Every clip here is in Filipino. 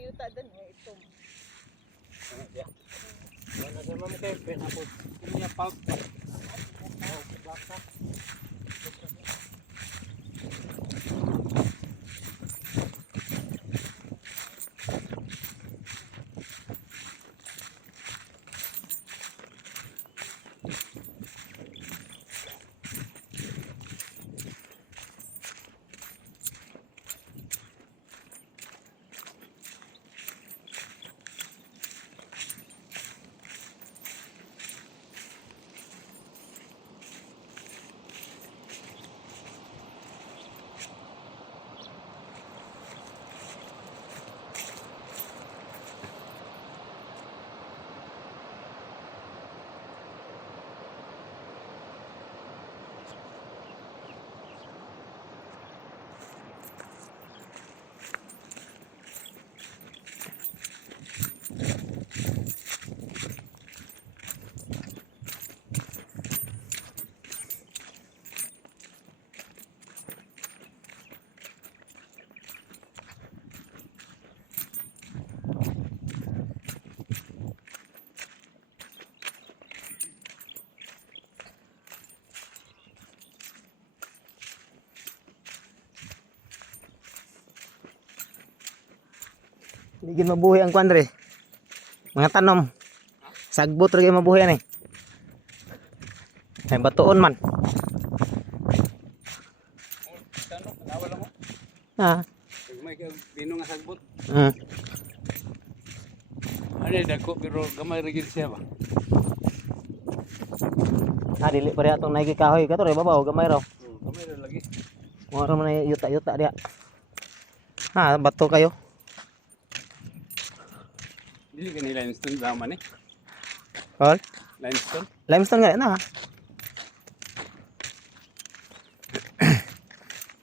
yuta doon ito. Ya. Mana sama mo kay pinapot. Kunya pulp. Baka. Hindi mabuhay ang kwadre. Mga tanom. Sagbot rin mabuhay yan eh. Ay batuon man. Tanong, nawala mo. Ah. May bino nga sagbot. Mm. Ano dako pero gamay ra gyud siya ba. Ah dili pa rin atong naigi kahoy kato rin babaw gamay raw. Gamay ra lagi. Mga rin na yuta-yuta dia. Ah bato kayo. Dili ka ni limestone ba man eh? Kol? Limestone? Limestone nga na.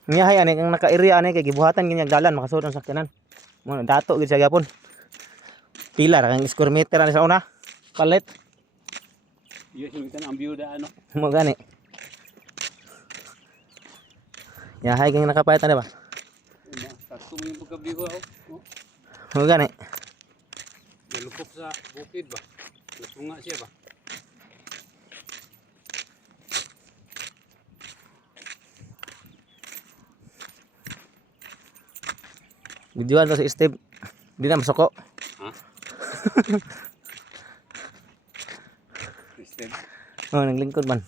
Niya hay ani ang naka-area ani kay gibuhatan ginyag dalan makasud ang sakyanan. Mo dato gid siya gyapon. Pila ra kang square meter ani sa una. Palit Iyo singitan ang byuda ano. mo gani. Ya hay kang nakapayat ani ba? Sakto mo yung pagkabigo ako. Mo gani. Nalupok sa bukid ba? Nasunga siya ba? Videoan to si Steve. Di na masuko. Ha? Kristen. Oh, naglingkod man.